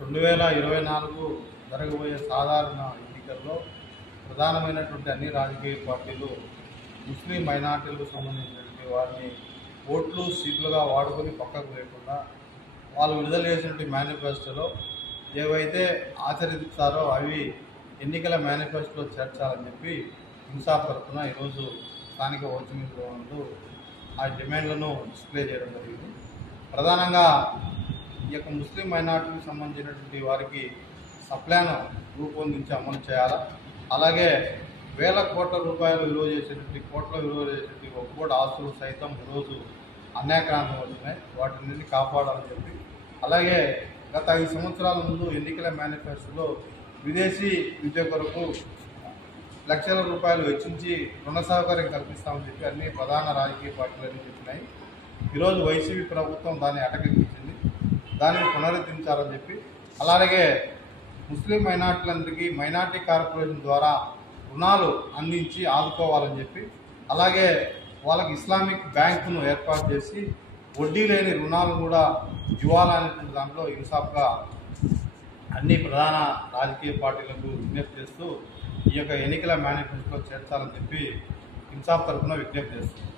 2024 జరగబోయే సాధారణ ఎన్నికల్లో ప్రధానమైనటువంటి అన్ని రాజకీయ పార్టీలు ముస్లిం మైనార్టీలకు సంబంధించినటువంటి వారిని ఓట్లు సీట్లుగా వాడుకొని పక్కకు లేకుండా వాళ్ళు విడుదల చేసినటువంటి మేనిఫెస్టోలో ఏవైతే ఆచరిస్తారో అవి ఎన్నికల మేనిఫెస్టోలో చేర్చాలని చెప్పి ఇన్సాఫ్ తరఫున ఈరోజు స్థానిక ఓటింగ్ నందు ఆ డిమాండ్లను డిస్ప్లే చేయడం జరిగింది. ప్రధానంగా ఈ యొక్క ముస్లిం మైనార్టీకి సంబంధించినటువంటి వారికి సప్లాన్ రూపొందించి అమలు చేయాలా, అలాగే వేల కోట్ల రూపాయలు విలువ చేసేటువంటి ఒక్కోటి ఆస్తులు సైతం ఈరోజు అన్యాక్రాంతం అవుతున్నాయి, వాటిని కాపాడాలని చెప్పి, అలాగే గత 5 సంవత్సరాల ముందు ఎన్నికల మేనిఫెస్టోలో విదేశీ విద్య కొరకు లక్షల రూపాయలు వెచ్చించి రుణ సౌకర్యం కల్పిస్తామని చెప్పి అన్ని ప్రధాన రాజకీయ పార్టీలన్నీ చెప్పినాయి. ఈరోజు వైసీపీ ప్రభుత్వం దాన్ని అటకెక్కించింది. దానిని పునరుద్ధరించాలని చెప్పి, అలాగే ముస్లిం మైనార్టీలందరికీ మైనార్టీ కార్పొరేషన్ ద్వారా రుణాలు అందించి ఆదుకోవాలని చెప్పి, అలాగే వాళ్ళకి ఇస్లామిక్ బ్యాంకును ఏర్పాటు చేసి వడ్డీ లేని రుణాలు కూడా ఇవ్వాలనేటువంటి దాంట్లో ఇన్సాఫ్గా అన్ని ప్రధాన రాజకీయ పార్టీలకు విజ్ఞప్తి చేస్తూ ఈ యొక్క ఎన్నికల మేనిఫెస్టోలో చేర్చాలని చెప్పి ఇన్సాఫ్ తరఫున విజ్ఞప్తి చేస్తుంది.